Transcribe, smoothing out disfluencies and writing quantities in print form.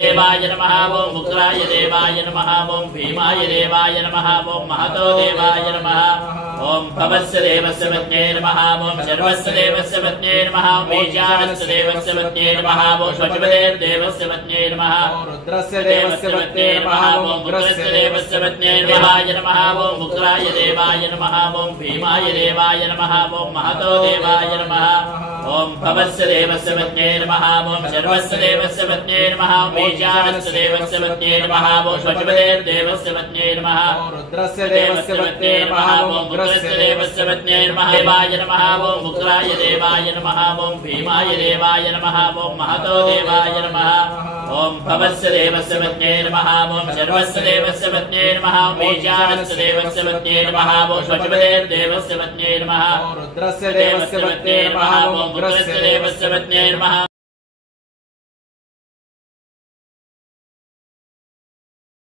देवाय नमः ओम उग्राय देवाय नमः ओम भीमाय देवाय नमः ओम महतो देवाय नमः ओम भवस्य देवस्य पत्न्ये नमः ओम शर्वस्य देवस्य पत्न्ये नमः ओम ईशानस्य देवस्य पत्न्ये नमः ओम स्वचवदेव देवस्य पत्न्ये नमः ओम रुद्रस्य देवस्य पत्न्ये नमः ओम उग्रस्य देवस्य पत्न्ये नमः ओम उग्राय देवाय नमः ओम भीमाय देवाय नमः ओम महतो देवाय नमः ओम भवस्य देवस्य पत्न्ये नमः ओम शर्वस्य देवस्य पत्न्ये नमः ओम ईशानस्य देवस्य पत्न्ये नमः ओम स्वचवदेव देवस्य पत्न्ये नमः ओम रुद्रस्य देवस्य पत्न्ये नमः ओम उग्रस्य देवस्य पत्न्ये नमः देवाय नमः ओम उग्राय देवाय नमः ओम भीमाय देवाय नमः ओम महतो देवाय नमः ओम भवस्य देवस्य पत्न्ये नमः ओम शर्वस्य देवस्य पत्न्ये नमः ओम ईशानस्य देवस्य पत्न्ये नमः ओम स्वचवदेव देवस्य पत्न्ये नमः ओम रुद्रस्य देवस्य पत्न्ये नमः ओम उग्रस्य देवस्य पत्न्ये नमः